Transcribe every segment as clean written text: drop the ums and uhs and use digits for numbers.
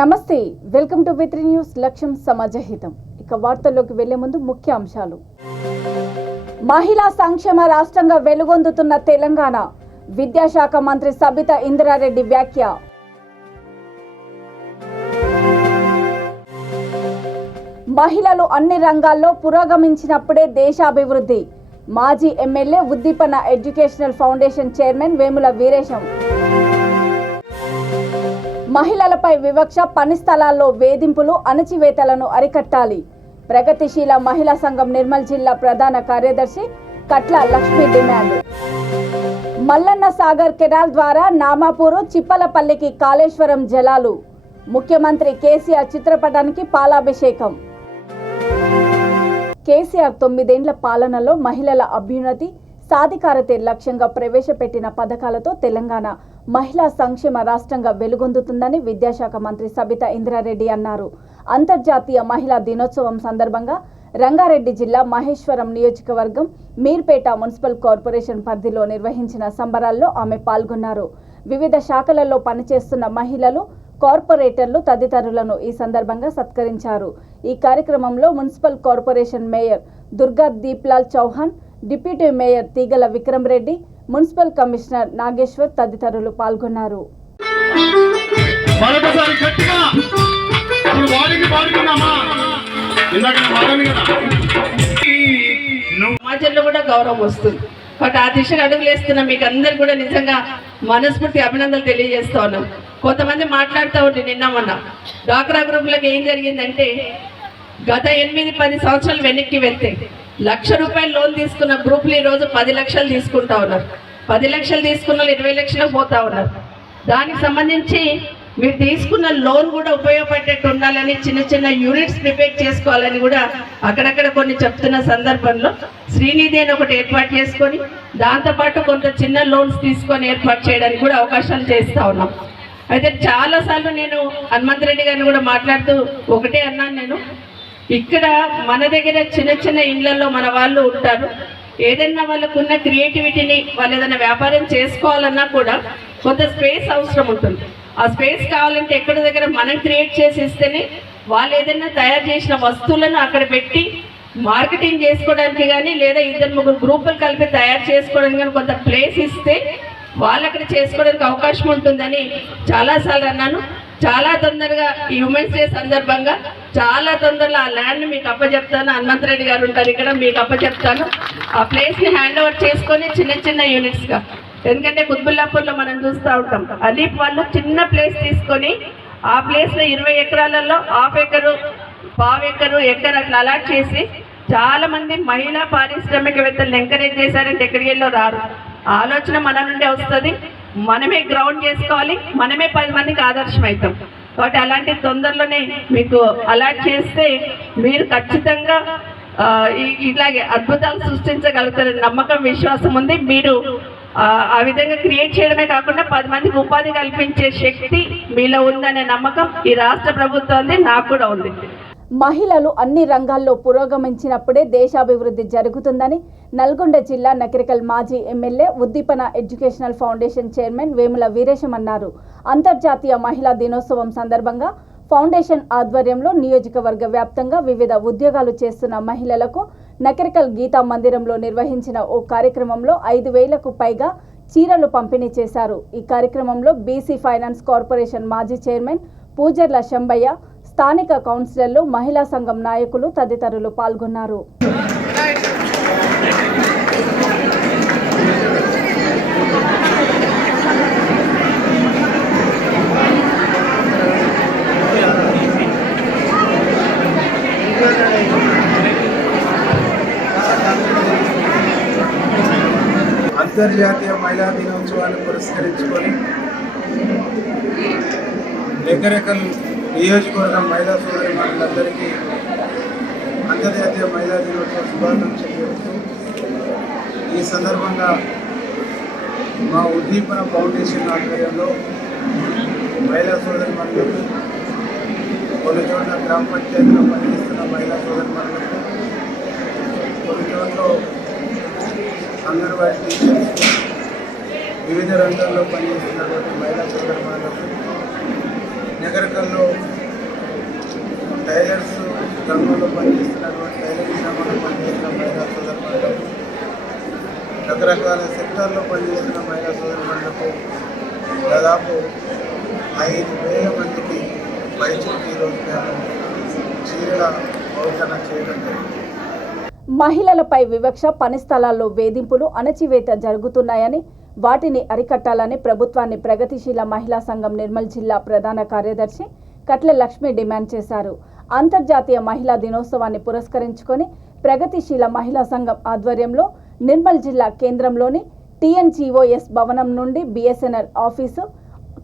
నమస్తే, welcome to వి3 news. లక్ష్యం సమాజహితం. ఇక వార్తల్లోకి వెళ్లే ముందు ముఖ్య అంశాలు. మహిళా సంక్షేమ రాష్ట్రంగా వెలుగొందుతున్న తెలంగాణ, విద్యాశాఖ మంత్రి సబితా ఇంద్రారెడ్డి వ్యాఖ్య. మహిళలు అన్ని రంగాల్లో పురోగమించినప్పుడే దేశాభివృద్ధి, మాజీ ఎమ్మెల్యే ఉద్దీపన educational foundation chairman Vemula Veeresham. మహిళలపై వివక్ష, పని స్థలాల్లో వేధింపులు, అణచివేతలను అరికట్టాలి. ప్రగతిశీల మహిళా సంఘం నిర్మల్ జిల్లా ప్రధాన కార్యదర్శి కట్ల లక్ష్మి డిమాండ్. మల్లన్న సాగర్ కెనాల్ ద్వారా నామాపూరు, చిప్పలపల్లికి కాళేశ్వరం జలాలు. ముఖ్యమంత్రి కేసీఆర్ చిత్రపటానికి పాలాభిషేకం. కేసీఆర్ 9 ఏళ్ల పాలనలో మహిళల అభ్యున్నతి, సాధికారతే లక్ష్యంగా ప్రవేశపెట్టిన పథకాలతో తెలంగాణ మహిళా సంక్షేమ రాష్ట్రంగా వెలుగొందుతుందని విద్యాశాఖ మంత్రి సబితా ఇంద్రారెడ్డి అన్నారు. అంతర్జాతీయ మహిళా దినోత్సవం సందర్భంగా రంగారెడ్డి జిల్లా మహేశ్వరం నియోజకవర్గం మీర్పేట మున్సిపల్ కార్పొరేషన్ పరిధిలో నిర్వహించిన సంబరాల్లో ఆమె పాల్గొన్నారు. వివిధ శాఖలలో పనిచేస్తున్న మహిళలు, కార్పొరేటర్లు తదితరులను ఈ సందర్భంగా సత్కరించారు. ఈ కార్యక్రమంలో municipal corporation mayor Durga Deeplal Chauhan, deputy mayor Teegala Vikram Reddy, municipal commissioner Nageshwar తదితరులు పాల్గొన్నారు. సమాజంలో కూడా గౌరవం వస్తుంది. బట్ ఆ దిశగా అడుగులేస్తున్న మీకు అందరు కూడా నిజంగా మనస్ఫూర్తి అభినందనలు తెలియజేస్తా ఉన్నాం. కొంతమంది మాట్లాడుతూ ఉంటే నిన్న మొన్న డ్వాక్రా గ్రూపులకు ఏం జరిగిందంటే, గత 8-10 సంవత్సరాలు వెనక్కి వెళ్తే 1,00,000 రూపాయలు లోన్ తీసుకున్న గ్రూపులు ఈరోజు 10 లక్షలు తీసుకుంటా ఉన్నారు. 10 లక్షలు తీసుకున్న 20 లక్షలకు పోతా ఉన్నారు. దానికి సంబంధించి మీరు తీసుకున్న లోన్ కూడా ఉపయోగపడేట్టు ఉండాలని చిన్న చిన్న యూనిట్స్ ప్రిపేర్ చేసుకోవాలని కూడా అక్కడక్కడ కొన్ని చెప్తున్న సందర్భంలో శ్రీనిధి అని ఒకటి ఏర్పాటు చేసుకొని దాంతోపాటు కొంత చిన్న లోన్స్ తీసుకొని ఏర్పాటు చేయడానికి కూడా అవకాశాలు చేస్తూ ఉన్నాం. అయితే చాలాసార్లు నేను హనుమంత్ రెడ్డి గారిని కూడా మాట్లాడుతూ ఒకటే అన్నాను, నేను ఇక్కడ మన దగ్గర చిన్న చిన్న ఇళ్లలో మన వాళ్ళు ఉంటారు. ఏదైనా వాళ్ళకున్న క్రియేటివిటీని వాళ్ళు ఏదైనా వ్యాపారం చేసుకోవాలన్నా కూడా కొంత స్పేస్ అవసరం ఉంటుంది. ఆ స్పేస్ కావాలంటే ఎక్కడ దగ్గర మనం క్రియేట్ చేసి ఇస్తేనే వాళ్ళు ఏదైనా తయారు చేసిన వస్తువులను అక్కడ పెట్టి మార్కెటింగ్ చేసుకోవడానికి కానీ లేదా 2-3 గ్రూపులు కలిపి తయారు చేసుకోవడానికి కానీ కొంత ప్లేస్ ఇస్తే వాళ్ళు అక్కడ చేసుకోవడానికి అవకాశం ఉంటుందని చాలాసార్లు అన్నాను. చాలా తొందరగా ఈ ఉమెన్స్ డే సందర్భంగా చాలా తొందరలో ఆ ల్యాండ్ మీకు అప్పచెప్తాను. హనుమంత్ రెడ్డి గారు ఉంటారు ఇక్కడ, మీకు అప్పచెప్తాను. ఆ ప్లేస్ని హ్యాండ్ ఓవర్ చేసుకొని చిన్న చిన్న యూనిట్స్గా, ఎందుకంటే కుత్బుల్లాపూర్లో మనం చూస్తూ ఉంటాం, అలీప్ వాళ్ళు చిన్న ప్లేస్ తీసుకొని ఆ ప్లేస్లో 20 ఎకరాలలో 1/2 ఎకరు, 1/4 ఎకరు, ఎకర్ అట్లా అలాట్ చేసి చాలామంది మహిళా పారిశ్రామికవేత్తలను ఎంకరేజ్ చేశారంటే ఎక్కడికి వెళ్ళో రారు. ఆలోచన మన నుండే వస్తుంది. మనమే గ్రౌండ్ చేసుకోవాలి, మనమే 10 మందికి ఆదర్శం అవుతాం. కాబట్టి అలాంటి తొందరలోనే మీకు అలాట్ చేస్తే మీరు ఖచ్చితంగా ఇట్లాగే అద్భుతాలు సృష్టించగలుగుతారని నమ్మకం, విశ్వాసం ఉంది. మీరు ఆ విధంగా క్రియేట్ చేయడమే కాకుండా 10 మందికి ఉపాధి కల్పించే శక్తి మీలో ఉందనే నమ్మకం ఈ రాష్ట్ర ప్రభుత్వం నాకు కూడా ఉంది. మహిళలు అన్ని రంగాల్లో పురోగమించినప్పుడే దేశాభివృద్ధి జరుగుతుందని నల్గొండ జిల్లా నకిరేకల్ మాజీ ఎమ్మెల్యే ఉద్దీపన educational foundation chairman Vemula Veeresham అన్నారు. అంతర్జాతీయ మహిళా దినోత్సవం సందర్భంగా ఫౌండేషన్ ఆధ్వర్యంలో నియోజకవర్గ వ్యాప్తంగా వివిధ ఉద్యోగాలు చేస్తున్న మహిళలకు నకిరేకల్ గీతా మందిరంలో నిర్వహించిన ఓ కార్యక్రమంలో 5,000కు పైగా చీరలు పంపిణీ చేశారు. ఈ కార్యక్రమంలో బీసీ ఫైనాన్స్ కార్పొరేషన్ మాజీ చైర్మన్ పూజర్ల శంబయ్య, స్థానిక కౌన్సిలర్లు, మహిళా సంఘం నాయకులు తదితరులు పాల్గొన్నారు. అంతర్జాతీయ మహిళా దినోత్సవాన్ని పురస్కరించుకొని నకిరేకల్ నియోజకవర్గం మహిళా సోదరి మహిళలందరికీ అంతర్జాతీయ మహిళా దినోత్సవ శుభాకాంక్షలు చెబుతూ ఈ సందర్భంగా మా ఉద్దీపన ఫౌండేషన్ ఆధ్వర్యంలో మహిళా సోదరి మహిళలకు, కొన్ని చోట్ల గ్రామ పంచాయతీలో పనిచేస్తున్న మహిళా సోదరి మహిళలకు, కొన్ని చోట్ల అంగన్వాడీ టీచర్స్, వివిధ రంగాల్లో పనిచేస్తున్నటువంటి మహిళా సోదరి మహిళలకు నగరకల్లో టైలర్స్ రంగంలో పనిచేస్తున్నటువంటి టైలరింగ్ రంగంలో పనిచేస్తున్న మహిళా సోదరులకు, రకరకాల సెక్టార్లో పనిచేస్తున్న మహిళా సోదరులకు దాదాపు 5,000 మందికి పైచుకి ఈరోజు మేము చీరల బహుకరణ చేయడం జరిగింది. మహిళలపై వివక్ష, పని స్థలాల్లో వేధింపులు, అణచివేత జరుగుతున్నాయని, వాటిని అరికట్టాలని ప్రభుత్వాన్ని ప్రగతిశీల మహిళా సంఘం నిర్మల్ జిల్లా ప్రధాన కార్యదర్శి కట్ల లక్ష్మి డిమాండ్ చేశారు. అంతర్జాతీయ మహిళా దినోత్సవాన్ని పురస్కరించుకొని ప్రగతిశీల మహిళా సంఘం ఆధ్వర్యంలో నిర్మల్ జిల్లా కేంద్రంలోని TNGOS భవనం నుండి BSNL ఆఫీసు,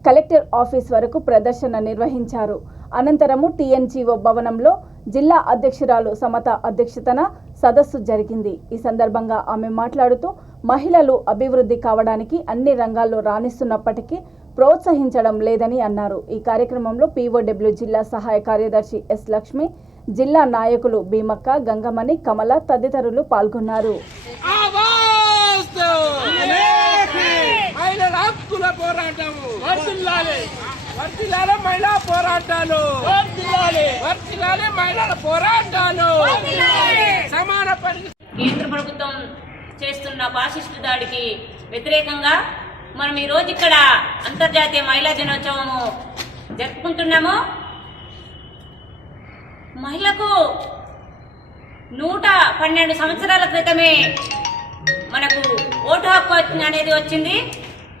కలెక్టర్ ఆఫీస్ వరకు ప్రదర్శన నిర్వహించారు. అనంతరము TNGO భవనంలో జిల్లా అధ్యక్షురాలు సమత అధ్యక్షతన సదస్సు జరిగింది. ఈ సందర్భంగా ఆమె మాట్లాడుతూ మహిళలు అభివృద్ధి కావడానికి అన్ని రంగాల్లో రాణిస్తున్నప్పటికీ ప్రోత్సహించడం లేదని అన్నారు. ఈ కార్యక్రమంలో POW జిల్లా సహాయ కార్యదర్శి S. లక్ష్మి, జిల్లా నాయకులు భీమక్క, గంగమణి, కమల తదితరులు పాల్గొన్నారు. కేంద్ర ప్రభుత్వం చేస్తున్న ఫాసిస్టు దాడికి వ్యతిరేకంగా మనం ఈరోజు ఇక్కడ అంతర్జాతీయ మహిళా దినోత్సవము జరుపుకుంటున్నాము. మహిళకు 112 సంవత్సరాల క్రితమే మనకు ఓటు హక్కు అనేది వచ్చింది.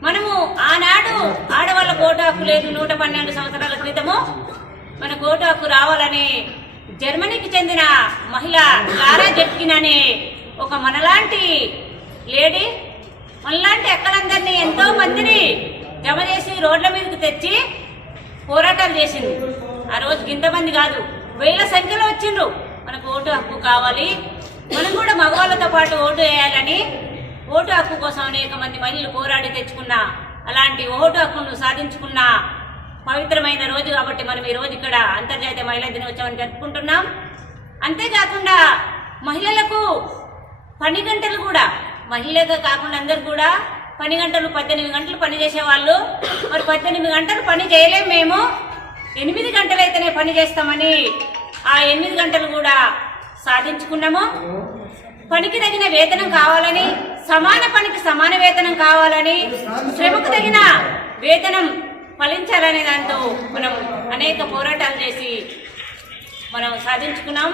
మనము ఆనాడు ఆడవాళ్ళకు ఓటు హక్కు లేదు. 112 సంవత్సరాల క్రితము మనకు ఓటు హక్కు రావాలని జర్మనీకి చెందిన మహిళ క్లారా జెట్కిన్ అనే ఒక మనలాంటి లేడీ, మనలాంటి అక్కలందరినీ ఎంతో మందిని జమ చేసి రోడ్ల మీదకి తెచ్చి పోరాటాలు చేసింది. ఆ రోజు ఇంతమంది కాదు, 1000 సంఖ్యలో వచ్చిండ్రు. మనకు ఓటు హక్కు కావాలి, మనం కూడా మగవాళ్ళతో పాటు ఓటు వేయాలని ఓటు హక్కు కోసం అనేక మంది మహిళలు పోరాడి తెచ్చుకున్న అలాంటి ఓటు హక్కును సాధించుకున్న పవిత్రమైన రోజు కాబట్టి మనం ఈ రోజు ఇక్కడ అంతర్జాతీయ మహిళా దినోత్సవాన్ని జరుపుకుంటున్నాం. అంతేకాకుండా మహిళలకు పని గంటలు కూడా, మహిళగా కాకుండా అందరు కూడా పని గంటలు 18 గంటలు పని చేసేవాళ్ళు. మరి 18 గంటలు పని చేయలేము, మేము 8 గంటలైతేనే పని చేస్తామని ఆ 8 గంటలు కూడా సాధించుకున్నాము. పనికి తగిన వేతనం కావాలని, సమాన పనికి సమాన వేతనం కావాలని, శ్రమకు తగిన వేతనం ఫలించాలనే దాంతో మనం అనేక పోరాటాలు చేసి మనం సాధించుకున్నాం.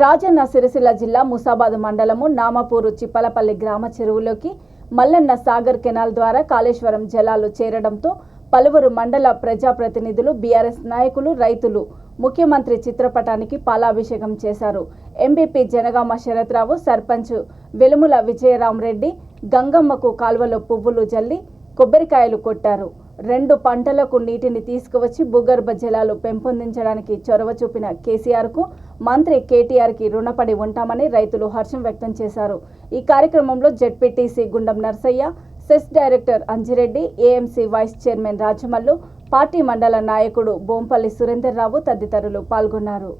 రాజన్న సిరిసిల్ల జిల్లా ముసాబాద్ మండలము నామపూరు చిప్పలపల్లి గ్రామ చెరువులోకి మల్లన్న సాగర్ కెనాల్ ద్వారా కాళేశ్వరం జలాలు చేరడంతో పలువురు మండల ప్రజాప్రతినిధులు, BRS నాయకులు, రైతులు ముఖ్యమంత్రి చిత్రపటానికి పాలాభిషేకం చేశారు. ఎంపీపీ జనగామ శరత్రావు, సర్పంచ్ వెలుముల విజయరామరెడ్డి గంగమ్మకు కాల్వలో పువ్వులు జల్లి కొబ్బరికాయలు కొట్టారు. 2 పంటలకు నీటిని తీసుకువచ్చి భూగర్భ జలాలు పెంపొందించడానికి చొరవ చూపిన కేసీఆర్కు మంత్రి కేటీఆర్కి రుణపడి ఉంటామని రైతులు హర్షం వ్యక్తం చేశారు. ఈ కార్యక్రమంలో ZPTC Gundam Narsaiah, CESS director Anjireddy, AMC vice chairman Rajamallu, party mandal నాయకుడు బోంపల్లి సురేందర్ రావు తదితరులు పాల్గొన్నారు.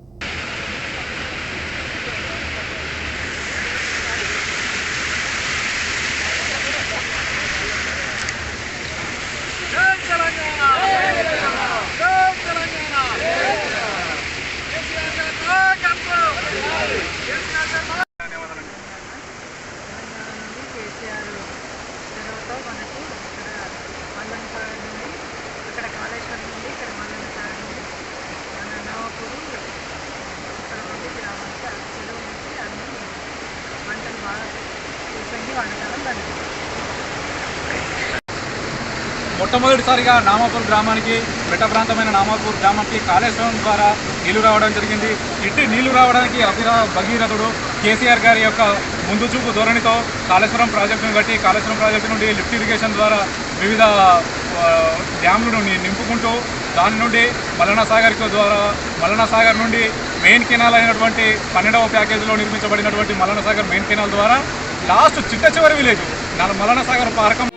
మొట్టమొదటిసారిగా నామాపూర్ గ్రామానికి, మెట్ట ప్రాంతమైన నామాపూర్ గ్రామానికి కాళేశ్వరం ద్వారా నీళ్లు రావడం జరిగింది. ఇట్టి నీళ్లు రావడానికి భగీరథుడు కేసీఆర్ గారి యొక్క ముందు చూపు ధోరణితో కాళేశ్వరం ప్రాజెక్టును కట్టి, కాళేశ్వరం ప్రాజెక్టు నుండి లిఫ్ట్ ఇరిగేషన్ ద్వారా వివిధ డ్యామ్లను నింపుకుంటూ దాని నుండి మల్లన్న సాగర్ నుండి మెయిన్ కెనాల్ అయినటువంటి 12వ ప్యాకేజీలో నిర్మించబడినటువంటి మల్లన్న సాగర్ మెయిన్ కెనాల్ ద్వారా లాస్ట్ చిట్ట చివరి విలేజ్ మల్లన్న సాగర్ పార్కం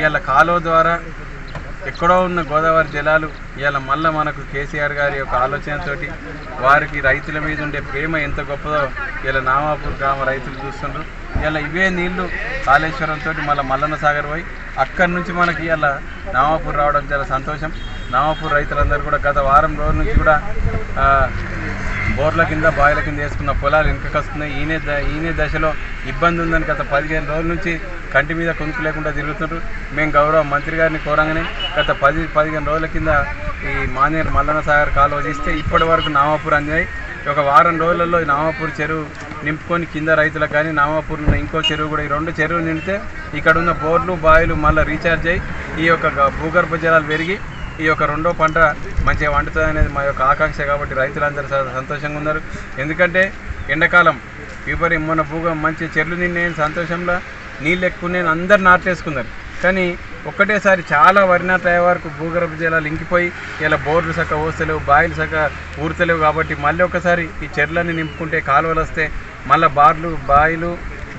ఇవాళ కాలువ ద్వారా ఎక్కడో ఉన్న గోదావరి జలాలు ఇవాళ మళ్ళీ మనకు కేసీఆర్ గారి యొక్క ఆలోచనతోటి వారికి రైతుల మీద ఉండే ప్రేమ ఎంత గొప్పదో ఇలా నామాపూర్ గ్రామ రైతులు చూస్తున్నారు. ఇలా ఇవే నీళ్లు కాళేశ్వరంతో మళ్ళీ మల్లన్న సాగర్ పోయి అక్కడి నుంచి మనకి ఇలా నామాపూర్ రావడం చాలా సంతోషం. నామాపూర్ రైతులందరూ కూడా గత వారం రోజుల నుంచి కూడా బోర్ల కింద బాయిల కింద వేసుకున్న పొలాలు వెనుకకొస్తున్నాయి. ఈయనే దశలో ఇబ్బంది ఉందని గత 15 రోజుల నుంచి కంటి మీద కొనుక్కు లేకుండా తిరుగుతున్నారు. మేము గౌరవ మంత్రి గారిని కోరంగానే గత 10-15 రోజుల కింద ఈ మానేరు మల్లన్న సాగర్ కాలువ తీస్తే ఇప్పటి వరకు నామాపూర్ అందినాయి. ఒక వారం రోజులలో నామాపూర్ చెరువు నింపుకొని కింద రైతులకు కానీ నామాపూర్ ఇంకో చెరువు కూడా ఈ 2 చెరువులు నిండితే ఇక్కడ ఉన్న బోర్లు బావిలు మళ్ళీ రీఛార్జ్ అయ్యి ఈ యొక్క భూగర్భ జలాలు పెరిగి ఈ యొక్క 2వ పంట మంచిగా వండుతుంది అనేది మా యొక్క ఆకాంక్ష. కాబట్టి రైతులందరూ సంతోషంగా ఉన్నారు. ఎందుకంటే ఎండాకాలం మన మంచి చెర్లు నిండిన సంతోషంలో నీళ్ళు ఎక్కువ నేను అందరు నాటేసుకున్నారు. కానీ ఒక్కటేసారి చాలా వరి నాట్లు అయ్యే వరకు భూగర్భ జలాలు ఇంకిపోయి ఇలా బోర్లు చక్కగా పోస్తలేవు, బాయిలు చక్కగా ఊరుతలేవు. కాబట్టి మళ్ళీ ఒకసారి ఈ చెర్లన్నీ నింపుకుంటే కాలువలు వస్తే మళ్ళీ బాయిలు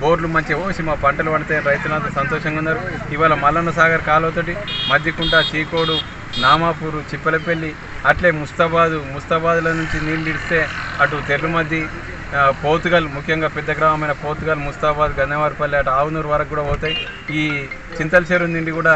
బోర్లు మంచిగా పోసి మా పంటలు పండితే రైతులంతా సంతోషంగా ఉన్నారు. ఇవాళ మల్లన్న సాగర్ కాలువతోటి మధ్యకుంట, చీకోడు, నామాపూరు, చిప్పలపల్లి అట్లే ముస్తాబాద్ల నుంచి నీళ్ళు ఇడిస్తే అటు తెర్రుమద్ది, పోతుగల్, ముఖ్యంగా పెద్ద గ్రామమైన పోతుగల్, ముస్తాబాద్, గన్నవారిపల్లి అటు ఆవునూరు వరకు కూడా పోతాయి. ఈ చింతల చెరువు నుండి కూడా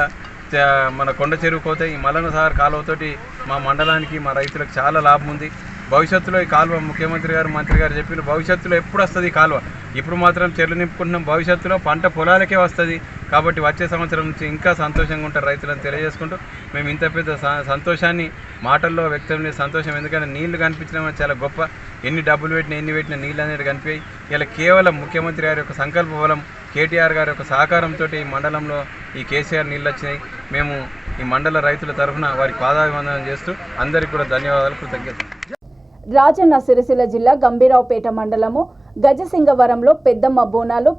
మన కొండ చెరువుకు పోతాయి. ఈ మల్లన్న సాగర్ కాలువతోటి మా మండలానికి మా రైతులకు చాలా లాభం ఉంది. భవిష్యత్తులో ఈ కాలువ ముఖ్యమంత్రి గారు మంత్రి గారు చెప్పిన భవిష్యత్తులో ఎప్పుడు వస్తుంది ఈ కాలువ. ఇప్పుడు మాత్రం చెర్లు నింపుకుంటున్నాం, భవిష్యత్తులో పంట పొలాలకే వస్తుంది. కాబట్టి వచ్చే సంవత్సరం నుంచి ఇంకా సంతోషంగా ఉంటారు రైతులను తెలియజేసుకుంటూ మేము ఇంత పెద్ద సంతోషాన్ని మాటల్లో వ్యక్తం చేసే సంతోషం. ఎందుకంటే నీళ్లు కనిపించడం చాలా గొప్ప. ఎన్ని డబ్బులు పెట్టినా ఎన్ని పెట్టినా నీళ్ళు అనేది కనిపించాయి. ఇలా కేవలం ముఖ్యమంత్రి గారి యొక్క సంకల్ప బలం, కేటీఆర్ గారి యొక్క సహకారంతో ఈ మండలంలో ఈ కేసీఆర్ నీళ్ళు వచ్చినాయి. మేము ఈ మండల రైతుల తరఫున వారికి పాదాభివందనం చేస్తూ అందరికీ కూడా ధన్యవాదాలు, కృతజ్ఞతలు. రాజన్న సిరిసిల్ల జిల్లా గంభీరావుపేట మండలము గజసింగవరంలో పెద్దమ్మ బోనాలు,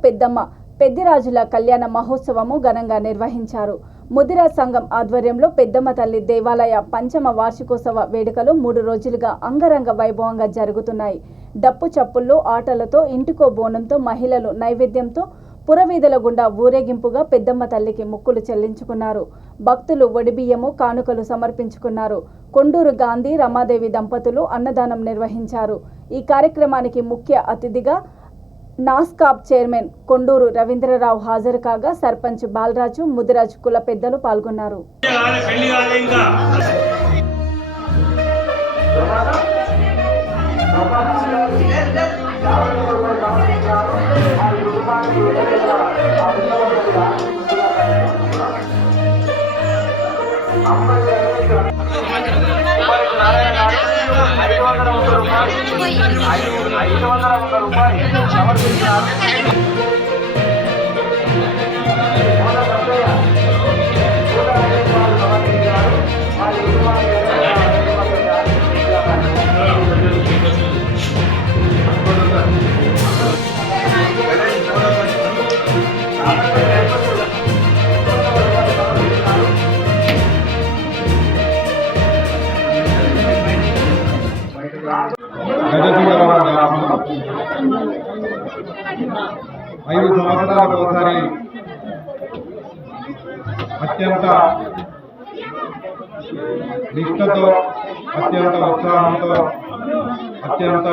పెద్దిరాజుల కళ్యాణ మహోత్సవము ఘనంగా నిర్వహించారు. ముదిరాజ్ సంఘం ఆధ్వర్యంలో పెద్దమ్మ తల్లి దేవాలయ పంచమ వార్షికోత్సవ వేడుకలు 3 రోజులుగా అంగరంగ వైభవంగా జరుగుతున్నాయి. డప్పు చప్పుల్లో, ఆటలతో, ఇంటికో బోనంతో మహిళలు నైవేద్యంతో పురవీధుల గుండా ఊరేగింపుగా పెద్దమ్మ తల్లికి మొక్కులు చెల్లించుకున్నారు. భక్తులు ఒడిబియ్యము, కానుకలు సమర్పించుకున్నారు. కొండూరు గాంధీ, రమాదేవి దంపతులు అన్నదానం నిర్వహించారు. ఈ కార్యక్రమానికి ముఖ్య అతిథిగా నాస్కాప్ చైర్మన్ కొండూరు రవీంద్రరావు హాజరు కాగా సర్పంచ్ బాలరాజు, ముదిరాజ్ కుల పెద్దలు పాల్గొన్నారు. గజసింగవరం గ్రామంలో 5 సంవత్సరాలకు ఒకసారి అత్యంత నిష్ఠతో, అత్యంత ఉత్సాహంతో, అత్యంత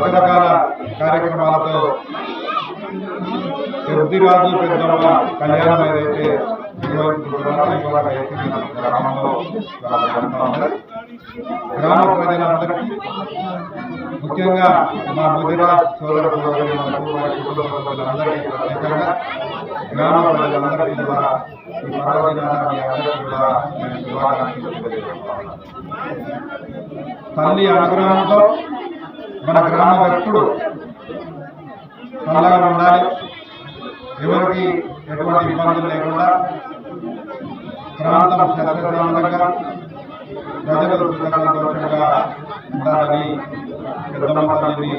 రకరకాల కార్యక్రమాలతో పెద్దిరాజు పెద్దమ్మ కళ్యాణం ఏదైతే గ్రామంలో గ్రామ ప్రజలందరికీ, ముఖ్యంగా మా ముదిరాజ్ సోదర సోదరులకు, కుటుంబీకులందరికీ ప్రత్యేకంగా గ్రామ ప్రజలందరికీ కూడా ఈ పర్వదినాన్ని అందరికీ కూడా నేను శుభాకాంక్షలు తెలియజేస్తున్నాను. తల్లి అనుగ్రహంతో మన గ్రామం ఎప్పుడు చల్లగా ఉండాలి, ఎవరికి ఎటువంటి ఇబ్బందులు లేకుండా, ప్రాంతం సస్యశ్యామలంగా, ప్రజలు సుఖ సంతోషంగా ఉండాలని పెద్దమ్మ తల్లిని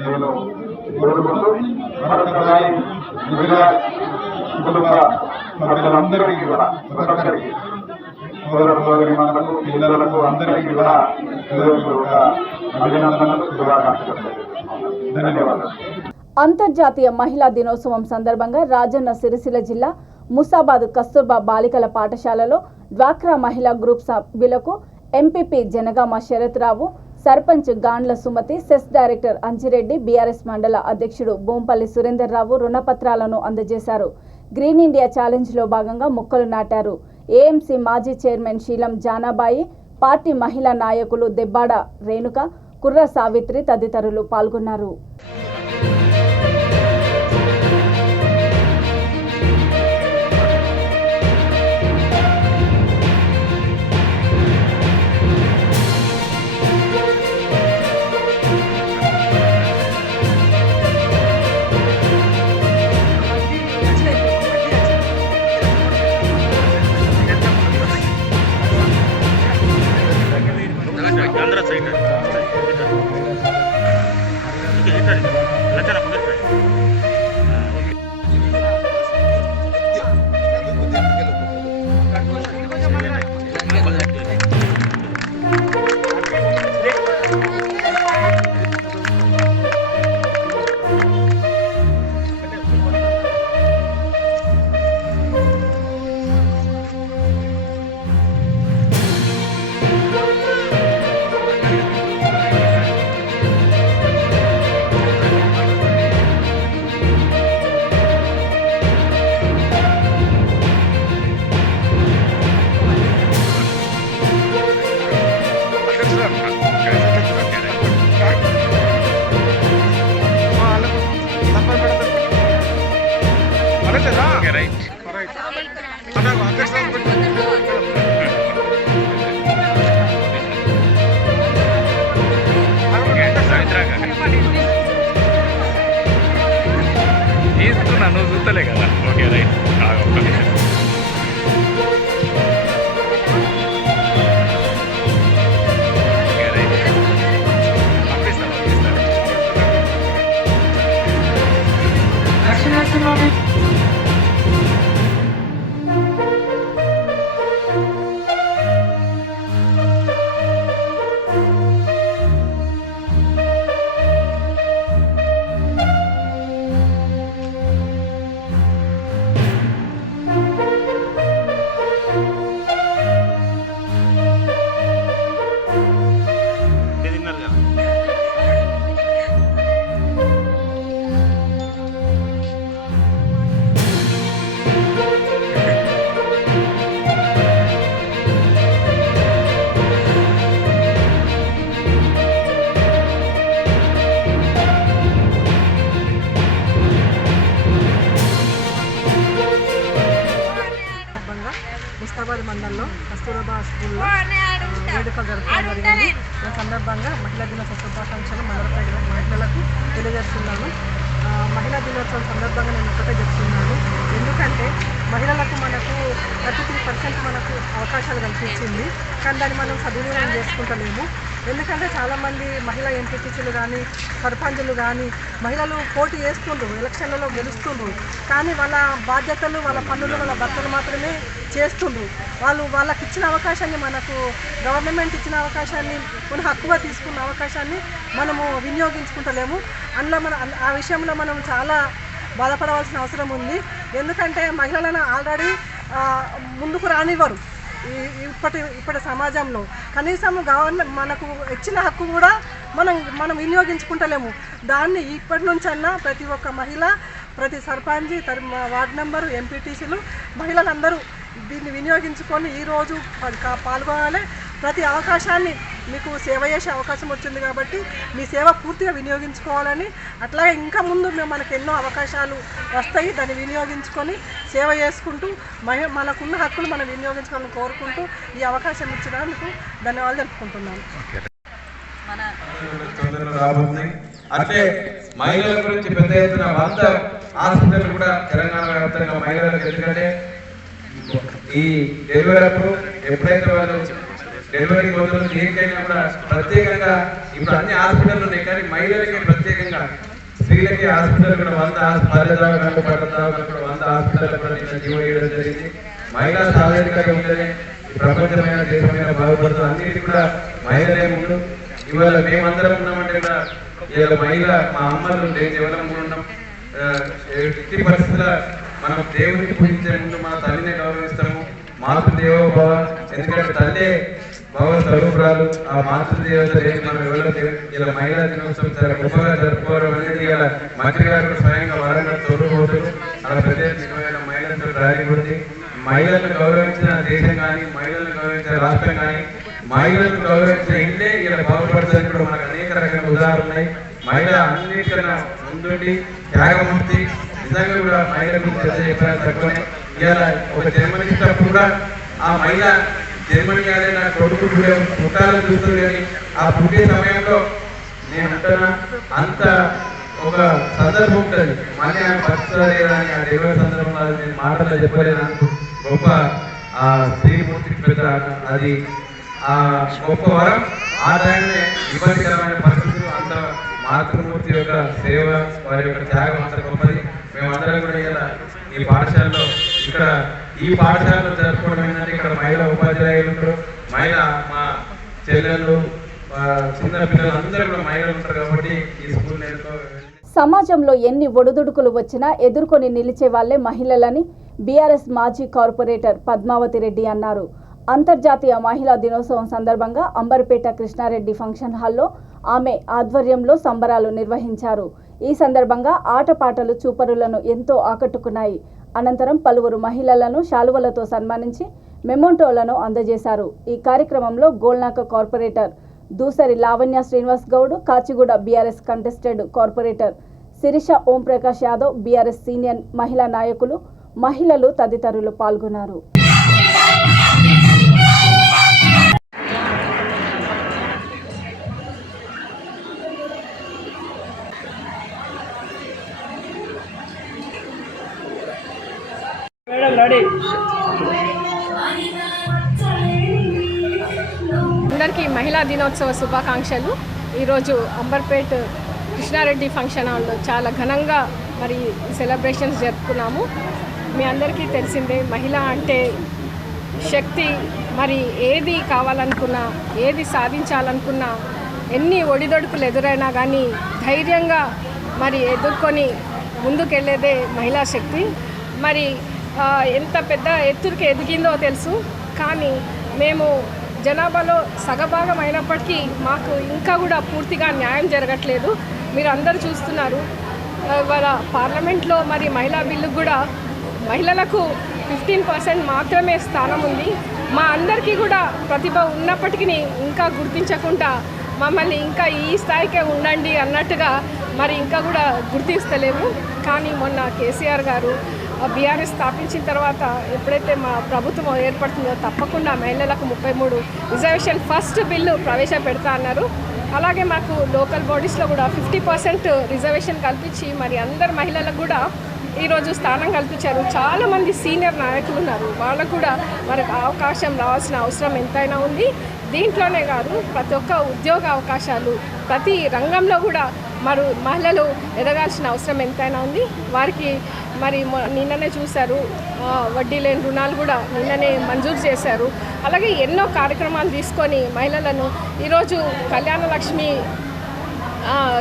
నేను కోరుకుంటూ మరొకసారి ముదిరాజ్ కుటుంబ సభ్యులందరికీ కూడా, ఒక్కొక్కరికి, సోదర సోదరిమణులకు, పిల్లలకు అందరికీ కూడా అభినందనలు, శుభాకాంక్షలు. ధన్యవాదాలు. అంతర్జాతీయ మహిళా దినోత్సవం సందర్భంగా రాజన్న సిరిసిల్ల జిల్లా ముసాబాద్ కస్తూర్బా బాలికల పాఠశాలలో డ్వాక్రా మహిళా గ్రూప్ సభ్యులకు MPP Janagama Sharath Rao, sarpanch Gandla Sumathi, CESS director Anjireddy, BRS మండల అధ్యక్షుడు బోంపల్లి సురేందర్ రావు రుణపత్రాలను అందజేశారు. గ్రీన్ ఇండియా ఛాలెంజ్లో భాగంగా మొక్కలు నాటారు. ఏఎంసీ మాజీ చైర్మన్ శీలం జానాబాయి, పార్టీ మహిళా నాయకులు దెబ్బాడ రేణుక, కుర్ర సావిత్రి తదితరులు పాల్గొన్నారు. నువ్వు చూస్తలే కదా. Okay right. ముస్తాబాద్ మండలంలో కస్తూర్బా స్కూల్లో వేడుక జరపడం జరిగింది. ఈ సందర్భంగా మహిళా దినోత్సవ శుభాకాంక్షలు మహిళలకు తెలియజేస్తున్నాను. మహిళా దినోత్సవం సందర్భంగా నేను ఒకటే చెప్తున్నాను. ఎందుకంటే మహిళలకు మనకు 33% మనకు అవకాశాలు కల్పించింది. కానీ దాన్ని మనం సద్వినియోగం చేసుకుంటలేము. ఎందుకంటే చాలామంది మహిళా ఎంపీటీసీలు కానీ సర్పంచులు కానీ మహిళలు పోటీ చేస్తుండ్రు, ఎలక్షన్లలో గెలుస్తుండ్రు. కానీ వాళ్ళ బాధ్యతలు, వాళ్ళ పనులు, వాళ్ళ భర్తలు మాత్రమే చేస్తుండ్రు. వాళ్ళకి ఇచ్చిన అవకాశాన్ని, మనకు గవర్నమెంట్ ఇచ్చిన అవకాశాన్ని, మన హక్కుగా తీసుకున్న అవకాశాన్ని మనము వినియోగించుకుంటలేము. ఆ విషయంలో మనం చాలా బాధపడవలసిన అవసరం ఉంది. ఎందుకంటే మహిళలను ఆల్రెడీ ముందుకు రానివ్వరు ఇప్పటి సమాజంలో. కనీసం గవర్నమెంట్ మనకు ఇచ్చిన హక్కు కూడా మనం వినియోగించుకుంటలేము. దాన్ని ఇప్పటి నుంచన్నా ప్రతి ఒక్క మహిళ, ప్రతి సర్పంచ్, వార్డు మెంబరు, ఎంపీటీసీలు, మహిళలందరూ దీన్ని వినియోగించుకొని ఈరోజు పాల్గొనాలి. ప్రతి అవకాశాన్ని, మీకు సేవ చేసే అవకాశం వచ్చింది కాబట్టి మీ సేవ పూర్తిగా వినియోగించుకోవాలని, అట్లాగే ఇంకా ముందు మనకు ఎన్నో అవకాశాలు వస్తాయి. దాన్ని వినియోగించుకొని సేవ చేసుకుంటూ మనకున్న హక్కులు మనం వినియోగించుకోవాలని కోరుకుంటూ ఈ అవకాశం ఇచ్చినందుకు ధన్యవాదాలు తెలుపుకుంటున్నాను. అట్లే మహిళల గురించి పెద్ద ఎత్తున 100 హాస్పిటల్ కూడా తెలంగాణ వ్యాప్తంగా మహిళలకు, ఎందుకంటే ఈ డెలివరీ అప్పుడు ఎప్పుడైతే వాళ్ళు డెలివరీ రోజులు దేనికైనా కూడా ప్రత్యేకంగా ఇప్పుడు అన్ని హాస్పిటల్ ఉన్నాయి, కానీ మహిళలకి ప్రత్యేకంగా స్త్రీలకి హాస్పిటల్ కూడా 100 హాస్పిటల్ కూడా జీవో ఇవ్వడం జరిగింది. మహిళా సాధారణంగా ఉంటేనే ప్రపంచమైన దేశమైన బాగుపడుతుంది. అన్నిటి కూడా మహిళలే ముందు. ఇవాళ మేమందరం ఉన్నామంటే కూడా ఇవాళ మహిళ, మా అమ్మలు, నేను కేవలం కూడా ఉన్నాం. ఎట్టి పరిస్థితుల మనం దేవుడిని పూజించే ముందు మన తల్లిని గౌరవిస్తాము. మాతృదేవోభవ, ఎందుకంటే తల్లే భవ స్వరూపురాలు. ఆ మాతృదేవత లేని మనం ఎవరో ఇలా మహిళా దినోత్సవం చాలా గొప్పగా జరుపుకోవడం అనేది ఇలా మంత్రి గారు స్వయంగా వరంగల్ తోడుపోతున్నారు. అలా ప్రత్యేకమైన మహిళలతో రాయబడింది. మహిళలను గౌరవించిన దేశం కానీ, మహిళలను గౌరవించిన రాష్ట్రం కానీ, మహిళలను గౌరవించిన ఇల్లే ఇలా బాగుపడుతుంది. కూడా మనకు అనేక రకాల ఉదాహరణలు ఉన్నాయి. మహిళ అన్నిటికన్నా ముందుండి త్యాగమూర్తి. నిజంగా కూడా మహిళ గురించి చర్చ చెప్పాలి తక్కువనే. ఇలా ఒక జన్మనిచ్చినప్పుడు కూడా ఆ మహిళ జన్మనియాలే నా కొడుకు పుట్టాలని చూస్తుంది. కానీ ఆ పుట్టే సమయంలో నేను అంటున్నా అంత ఒక సందర్భం ఉంటుంది. మళ్ళీ ఆమె పరిస్థితి ఆ డెలివరీ సందర్భంలో నేను మాటల్లో చెప్పలేదు. గొప్ప ఆ స్త్రీమూర్తి పెద్ద అది ఆ గొప్ప వరం. ఆ టైంలో ఇబ్బందికరమైన పరిస్థితులు అంత మాతృమూర్తి యొక్క సేవ, వారి యొక్క త్యాగం అంత గొప్పది. మేమందరం కూడా ఇలా ఈ పాఠశాలలో ఇక్కడ ఈ పాఠశాలలో జరుపుకోవడం ఏంటంటే ఇక్కడ మహిళా ఉపాధ్యాయులు ఉంటారు, మహిళా మా చెల్లెళ్ళు, చిన్న పిల్లలు అందరూ కూడా మహిళలు ఉంటారు. కాబట్టి ఈ స్కూల్ సమాజంలో ఎన్ని ఒడిదుడుకులు వచ్చినా ఎదుర్కొని నిలిచే వాళ్లే మహిళలని బీఆర్ఎస్ మాజీ కార్పొరేటర్ పద్మావతి రెడ్డి అన్నారు. అంతర్జాతీయ మహిళా దినోత్సవం సందర్భంగా అంబర్పేట కృష్ణారెడ్డి ఫంక్షన్ హాల్లో ఆమె ఆధ్వర్యంలో సంబరాలు నిర్వహించారు. ఈ సందర్భంగా ఆటపాటలు చూపరులను ఎంతో ఆకట్టుకున్నాయి. అనంతరం పలువురు మహిళలను శాలువలతో సన్మానించి మెమోంటోలను అందజేశారు. ఈ కార్యక్రమంలో Golnaka corporator Dusari Lavanya Srinivas Goud, Kachiguda BRS contested corporator Sirisha Omprakash Yadav, BRS senior మహిళా నాయకులు, మహిళలు తదితరులు పాల్గొన్నారు. అందరికీ మహిళా దినోత్సవ శుభాకాంక్షలు. ఈరోజు అంబర్పేట్ కృష్ణారెడ్డి ఫంక్షన్ హాల్లో చాలా ఘనంగా మరి సెలబ్రేషన్స్ జరుపుకున్నాము. మీ అందరికీ తెలిసిందే, మహిళ అంటే శక్తి. మరి ఏది కావాలనుకున్నా, ఏది సాధించాలనుకున్నా, ఎన్ని ఒడిదొడుకులు ఎదురైనా కానీ ధైర్యంగా మరి ఎదుర్కొని ముందుకెళ్ళేదే మహిళా శక్తి. మరి ఎంత పెద్ద ఎత్తుకి ఎదిగిందో తెలుసు, కానీ మేము జనాభాలో సగభాగం అయినప్పటికీ మాకు ఇంకా కూడా పూర్తిగా న్యాయం జరగట్లేదు. మీరు అందరూ చూస్తున్నారు, వాళ్ళ పార్లమెంట్లో మరి మహిళా బిల్లు కూడా మహిళలకు 15% మాత్రమే స్థానం ఉంది. మా అందరికీ కూడా ప్రతిభ ఉన్నప్పటికీ ఇంకా గుర్తించకుండా మమ్మల్ని ఇంకా ఈ స్థాయికే ఉండండి అన్నట్టుగా మరి ఇంకా కూడా గుర్తిస్తలేము. కానీ మొన్న కేసీఆర్ గారు బీఆర్ఎస్ స్థాపించిన తర్వాత ఎప్పుడైతే మా ప్రభుత్వం ఏర్పడుతుందో తప్పకుండా మహిళలకు 33 రిజర్వేషన్ ఫస్ట్ బిల్లు ప్రవేశపెడతా అన్నారు. అలాగే మాకు లోకల్ బాడీస్లో కూడా 50% రిజర్వేషన్ కల్పించి మరి అందరు మహిళలకు కూడా ఈరోజు స్థానం కల్పించారు. చాలామంది సీనియర్ నాయకులు ఉన్నారు, వాళ్ళకు కూడా మనకు అవకాశం రావాల్సిన అవసరం ఎంతైనా ఉంది. దీంట్లోనే కాదు, ప్రతి ఒక్క ఉద్యోగ అవకాశాలు ప్రతి రంగంలో కూడా మరి మహిళలు ఎదగాల్సిన అవసరం ఎంతైనా ఉంది. వారికి మరి నిన్ననే చూశారు, వడ్డీ లేని రుణాలు కూడా నిన్ననే మంజూరు చేశారు. అలాగే ఎన్నో కార్యక్రమాలు తీసుకొని మహిళలను ఈరోజు కళ్యాణ లక్ష్మి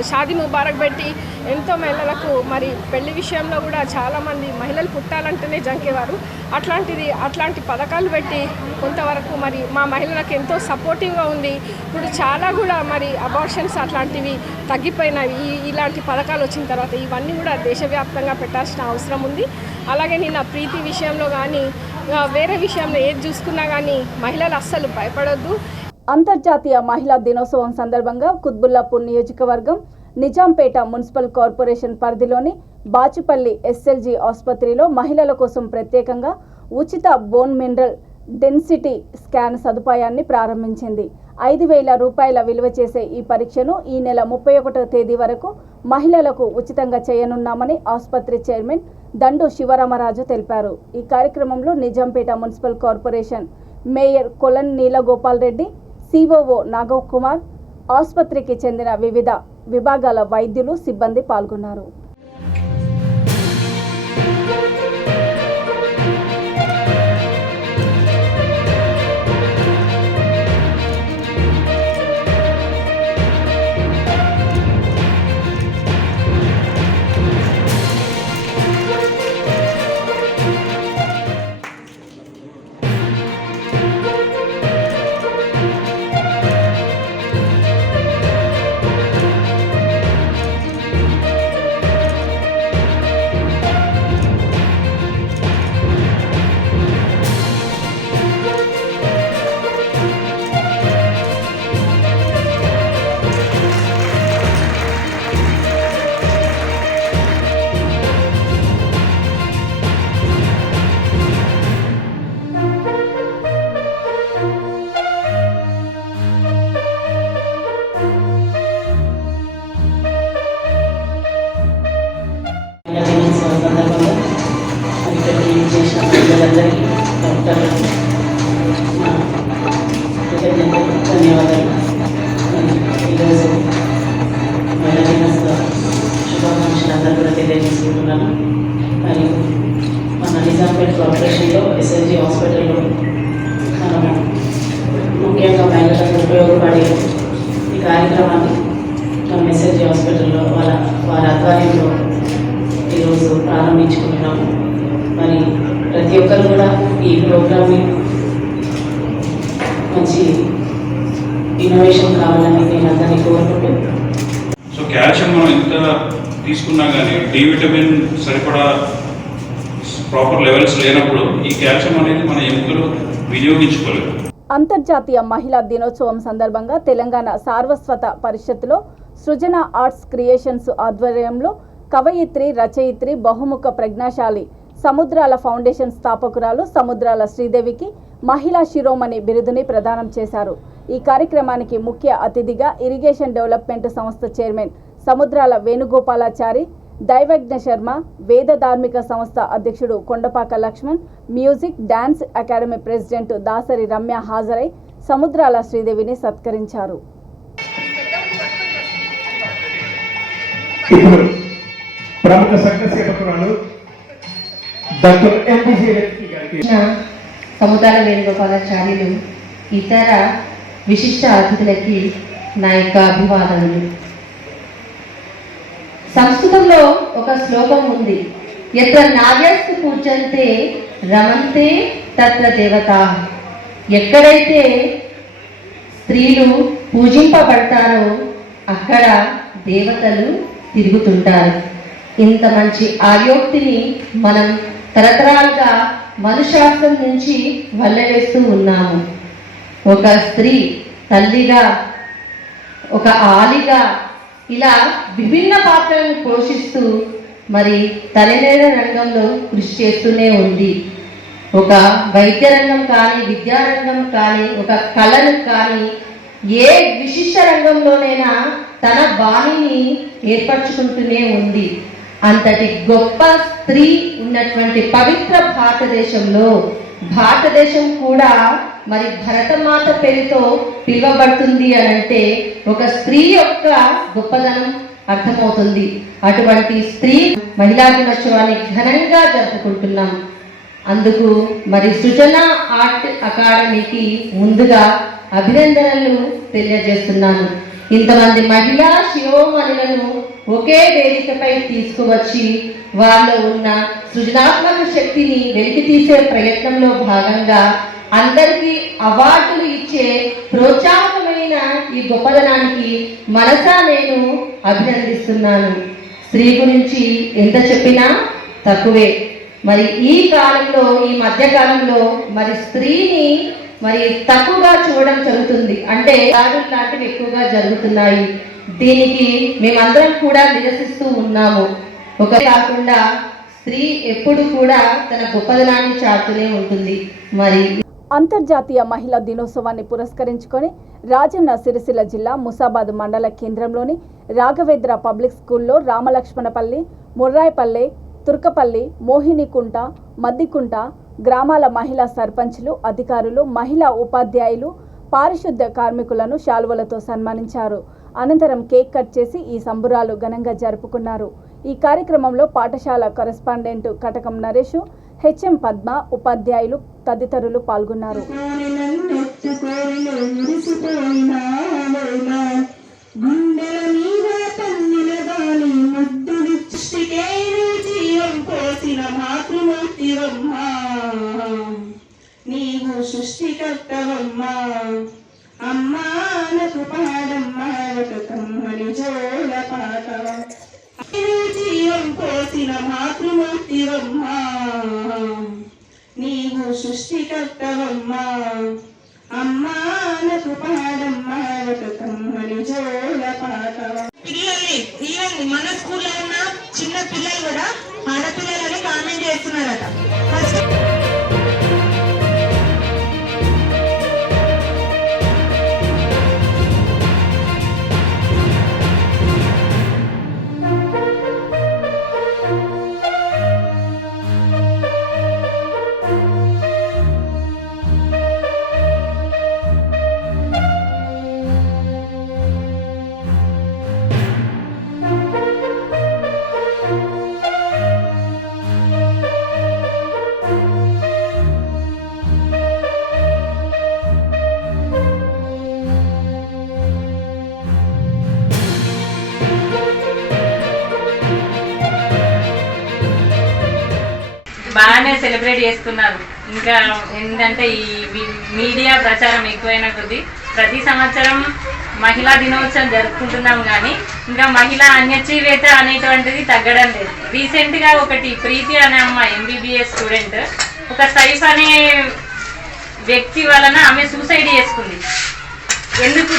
షాదీ ముబారక్ పెట్టి ఎంతో మహిళలకు మరి పెళ్లి విషయంలో కూడా చాలామంది మహిళలు పుట్టాలంటేనే జంకేవారు. అట్లాంటి పథకాలు పెట్టి కొంతవరకు మరి మా మహిళలకు ఎంతో సపోర్టివ్గా ఉంది. ఇప్పుడు చాలా కూడా మరి అబార్షన్స్ అట్లాంటివి తగ్గిపోయినవి ఇలాంటి పథకాలు వచ్చిన తర్వాత. ఇవన్నీ కూడా దేశవ్యాప్తంగా పెట్టాల్సిన అవసరం ఉంది. అలాగే నిన్న ప్రీతి విషయంలో కానీ వేరే విషయంలో ఏది చూసుకున్నా కానీ మహిళలు అస్సలు భయపడొద్దు. అంతర్జాతీయ మహిళా దినోత్సవం సందర్భంగా కుత్బుల్లాపూర్ నియోజకవర్గం నిజాంపేట మున్సిపల్ కార్పొరేషన్ పరిధిలోని బాచుపల్లి ఎస్ఎల్జీ ఆసుపత్రిలో మహిళల కోసం ప్రత్యేకంగా ఉచిత బోన్ మినరల్ డెన్సిటీ స్కాన్ సదుపాయాన్ని ప్రారంభించింది. 5,000 రూపాయల విలువ చేసే ఈ పరీక్షను ఈ నెల 31వ తేదీ వరకు మహిళలకు ఉచితంగా చేయనున్నామని ఆసుపత్రి చైర్మన్ దండు శివరామరాజు తెలిపారు. ఈ కార్యక్రమంలో నిజాంపేట మున్సిపల్ కార్పొరేషన్ మేయర్ కొలన్ నీలగోపాల్ రెడ్డి, సిఓఓ నాగవ్ కుమార్, ఆసుపత్రికి చెందిన వివిధ విభాగాల వైద్యులు, సిబ్బంది పాల్గొన్నారు. తీసుకుంటున్నాను. మరియు మన నిజాంపేట కార్పొరేషన్లో ఎస్ఎల్జీ హాస్పిటల్లో మనము ముఖ్యంగా మహిళలకు ఉపయోగపడే ఈ కార్యక్రమాన్ని మన ఎస్ఎల్జీ హాస్పిటల్లో వారి ఆధ్వర్యంలో ఈరోజు ప్రారంభించుకుంటున్నాము. మరి ప్రతి ఒక్కరు కూడా ఈ ప్రోగ్రామ్ని మంచి ఇన్నోవేషన్ కావాలని నేను అందరినీ కోరుకుంటూ, సో కాల్షియం మనం ఎంత తీసుకున్నా కానీ డి విటమిన్ సరిపడా ప్రాపర్ లెవెల్స్ లేనప్పుడు ఈ కాల్షియం అనేది మన ఎముకలు వినియోగించుకోలేదు. అంతర్జాతీయ మహిళా దినోత్సవం సందర్భంగా తెలంగాణ సారస్వత పరిషత్తులో సృజన ఆర్ట్స్ క్రియేషన్స్ ఆధ్వర్యంలో కవయిత్రి, రచయిత్రి, బహుముఖ ప్రజ్ఞాశాలి సముద్రాల ఫౌండేషన్ స్థాపకురాలు సముద్రాల శ్రీదేవికి మహిళా శిరోమణి బిరుదుని ప్రదానం చేశారు. ఈ కార్యక్రమానికి ముఖ్య అతిథిగా ఇరిగేషన్ డెవలప్మెంట్ సంస్థ చైర్మన్ సముద్రాల వేణుగోపాలాచారి, దైవజ్ఞ శర్మ, వేద ధార్మిక సంస్థ అధ్యక్షుడు Kondapaka Laxman, music dance academy president Dasari Ramya హాజరై సముద్రాల శ్రీదేవిని సత్కరించారు. ఇప్పుడు ప్రముఖ సంఘ సేవకురాలు డాక్టర్ ఎంబీజీ గారికి సముద్రాల వేణుగోపాలాచార్యులు ఇతర విశిష్ట అతిథులకి నా యొక్క అభివాదనలు. సంస్కృతంలో ఒక శ్లోకం ఉంది, ఎత్ర నార్యస్తు పూజ్యంతే రమంతే తత్ర దేవతా. ఎక్కడైతే స్త్రీలు పూజింపబడతారో అక్కడ దేవతలు తిరుగుతుంటారు. ఇంత మంచి ఆర్యోక్తిని మనం తరతరాలుగా మనుశాస్త్రం నుంచి వల్లవేస్తూ ఉన్నాము. ఒక స్త్రీ తల్లిగా, ఒక ఆలిగా ఇలా విభిన్న పాత్రలను పోషిస్తూ మరి తలనేర రంగంలో కృషి చేస్తూనే ఉంది. ఒక వైద్య రంగం కానీ, విద్యారంగం కానీ, ఒక కళను కానీ, ఏ విశిష్ట రంగంలోనైనా తన బాణిని ఏర్పరచుకుంటూనే ఉంది. అంతటి గొప్ప స్త్రీ ఉన్నటువంటి పవిత్ర భారతదేశంలో భారతదేశం కూడా మరి భరతమాత పేరుతో పిలువబడుతుంది అని అంటే ఒక స్త్రీ యొక్క గొప్పదనం అర్థమవుతుంది. అటువంటి స్త్రీ మహిళా దినోత్సవాన్ని ఘనంగా జరుపుకుంటున్నాం. అందుకు మరి సృజన ఆర్ట్ అకాడమీకి ముందుగా అభినందనలు తెలియజేస్తున్నాను. ఇంతమంది మహిళా శిరోమణులను ఒకే వేదికపై తీసుకువచ్చి వాళ్ళలో ఉన్న సృజనాత్మక శక్తిని వెలికి తీసే ప్రయత్నంలో భాగంగా అందరికీ అవార్డులు ఇచ్చే ప్రోత్సాహకమైన ఈ గొప్పదనానికి మనసా నేను అభినందిస్తున్నాను. స్త్రీ గురించి ఎంత చెప్పినా తక్కువే. మరి ఈ కాలంలో, ఈ మధ్య కాలంలో మరి స్త్రీని మరి తక్కువగా చూడడం జరుగుతుంది. అంటే దాడులు లాంటివి ఎక్కువగా జరుగుతున్నాయి. దీనికి మేమందరం కూడా నిరసిస్తూ ఉన్నాము. ఒకటే కాకుండా స్త్రీ ఎప్పుడు కూడా తన గొప్పదనాన్ని చాటుతూనే ఉంటుంది. మరి అంతర్జాతీయ మహిళా దినోత్సవాన్ని పురస్కరించుకొని రాజన్న సిరిసిల్ల జిల్లా ముసాబాద్ మండల కేంద్రంలోని రాఘవేంద్ర పబ్లిక్ స్కూల్లో రామలక్ష్మణపల్లి, మొర్రాయిపల్లె, తుర్కపల్లి, మోహినికుంట, మద్దికుంట గ్రామాల మహిళా సర్పంచ్లు, అధికారులు, మహిళా ఉపాధ్యాయులు, పారిశుద్ధ్య కార్మికులను శాలువలతో సన్మానించారు. అనంతరం కేక్ కట్ చేసి ఈ సంబురాలు ఘనంగా జరుపుకున్నారు. ఈ కార్యక్రమంలో పాఠశాల కరెస్పాండెంట్ కటకం నరేష్, హెచ్ఎం పద్మ, ఉపాధ్యాయులు తదితరులు పాల్గొన్నారు. నీవు సృష్టికర్తవమ్మా, అమ్మానకు పాడమ్మా ఒక కమ్మని జోల పాట. జీవం పోసిన మాతృమూర్తివమ్మా, నీవు సృష్టికర్తవమ్మా, అమ్మానకు పాడమ్మా ఒక కమ్మని జోల పాట. పిల్లల్ని ఈవెన్ మన స్కూల్లో ఉన్న చిన్న పిల్లలు కూడా ఆడపిల్లలని కామెంట్ చేస్తున్నారట. బాగానే సెలబ్రేట్ చేసుకున్నారు. ఇంకా ఏంటంటే ఈ మీడియా ప్రచారం ఎక్కువైన కొద్దీ ప్రతి సంవత్సరం మహిళా దినోత్సవం జరుపుకుంటున్నాం, కానీ ఇంకా మహిళా అన్యచీవేత అనేటువంటిది తగ్గడం లేదు. రీసెంట్గా ఒకటి ప్రీతి అనే అమ్మాయి MBBS స్టూడెంట్ ఒక సైఫ్ అనే వ్యక్తి వలన ఆమె సూసైడ్ చేసుకుంది. ఎందుకు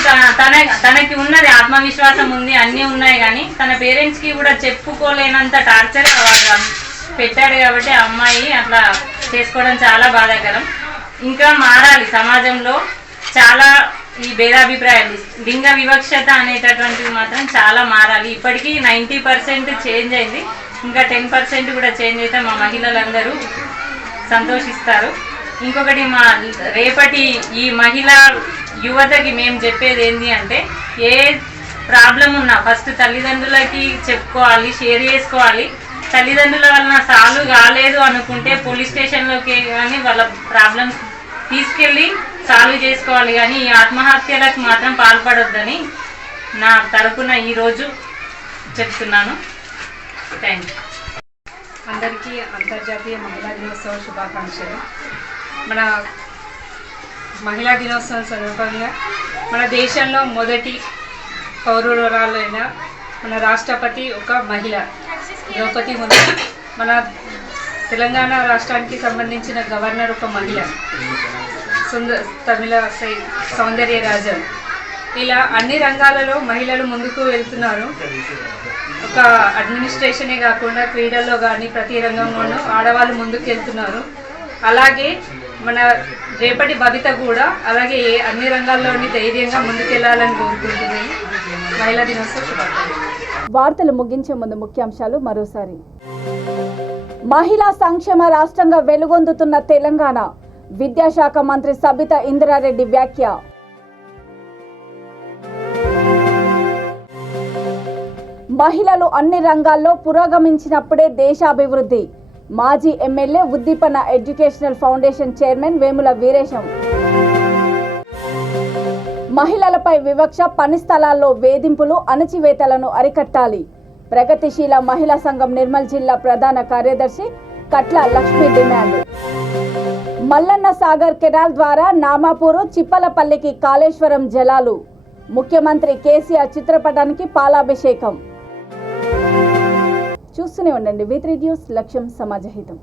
తనకి ఉన్నది ఆత్మవిశ్వాసం ఉంది, అన్నీ ఉన్నాయి, కానీ తన పేరెంట్స్కి కూడా చెప్పుకోలేనంత టార్చర్ పెట్టాడు. కాబట్టి ఆ అమ్మాయి అట్లా చేసుకోవడం చాలా బాధాకరం. ఇంకా మారాలి సమాజంలో చాలా ఈ భేదాభిప్రాయాలు, లింగ వివక్షత అనేటటువంటిది మాత్రం చాలా మారాలి. ఇప్పటికీ 90% చేంజ్ అయింది, ఇంకా 10% కూడా చేంజ్ అయితే మా మహిళలందరూ సంతోషిస్తారు. ఇంకొకటి మా రేపటి ఈ మహిళా యువతకి మేము చెప్పేది ఏంటి అంటే, ఏ ప్రాబ్లం ఉన్నా ఫస్ట్ తల్లిదండ్రులకి చెప్పుకోవాలి, షేర్ చేసుకోవాలి. తల్లిదండ్రుల వలన సాల్వ్ కాలేదు అనుకుంటే పోలీస్ స్టేషన్లోకి కానీ వాళ్ళ ప్రాబ్లమ్స్ తీసుకెళ్ళి సాల్వ్ చేసుకోవాలి, కానీ ఈ ఆత్మహత్యలకు మాత్రం పాల్పడొద్దని నా తరపున ఈరోజు చెప్తున్నాను. Thank you. అందరికీ అంతర్జాతీయ మహిళా దినోత్సవ శుభాకాంక్షలు. మన మహిళా దినోత్సవం సందర్భంగా మన దేశంలో మొదటి పౌరురాలైన మన రాష్ట్రపతి ఒక మహిళ, ద్రౌపది ముర్ము. మన తెలంగాణ రాష్ట్రానికి సంబంధించిన గవర్నర్ ఒక మహిళ, తమిళ సౌందర్యరాజన్. ఇలా అన్ని రంగాలలో మహిళలు ముందుకు వెళ్తున్నారు. ఒక అడ్మినిస్ట్రేషనే కాకుండా క్రీడల్లో కానీ ప్రతి రంగంలోనూ ఆడవాళ్ళు ముందుకు వెళ్తున్నారు. అలాగే మన రేపటి భవిత కూడా అలాగే అన్ని రంగాల్లోని ధైర్యంగా ముందుకెళ్లాలని కోరుకుంటున్నాను. మహిళా దినోత్సవ శుభాకాంక్షలు. వార్తలు ముగించే ముందు ముఖ్యాంశాలు మరోసారి. మహిళా సంక్షేమ రాష్ట్రంగా వెలుగొందుతున్న తెలంగాణ, విద్యాశాఖ మంత్రి సబితా ఇంద్రారెడ్డి వ్యాఖ్య. మహిళలు అన్ని రంగాల్లో పురోగమించినప్పుడే దేశాభివృద్ధి, మాజీ ఎమ్మెల్యే ఉద్దీపన educational foundation chairman Vemula Veeresham. మహిళలపై వివక్ష, పని స్థలాల్లో వేధింపులు, అణచివేతలను అరికట్టాలి. ప్రగతిశీల మహిళా సంఘం నిర్మల్ జిల్లా ప్రధాన కార్యదర్శి కట్ల లక్ష్మి డిమాండ్. మల్లన్న సాగర్ కెనాల్ ద్వారా నామాపూరు, చిప్పలపల్లికి కాళేశ్వరం జలాలు. ముఖ్యమంత్రి కేసీఆర్ చిత్రపటానికి పాలాభిషేకం. చూస్తూనే ఉండండి V3 న్యూస్, లక్ష్యం సమాజహితం.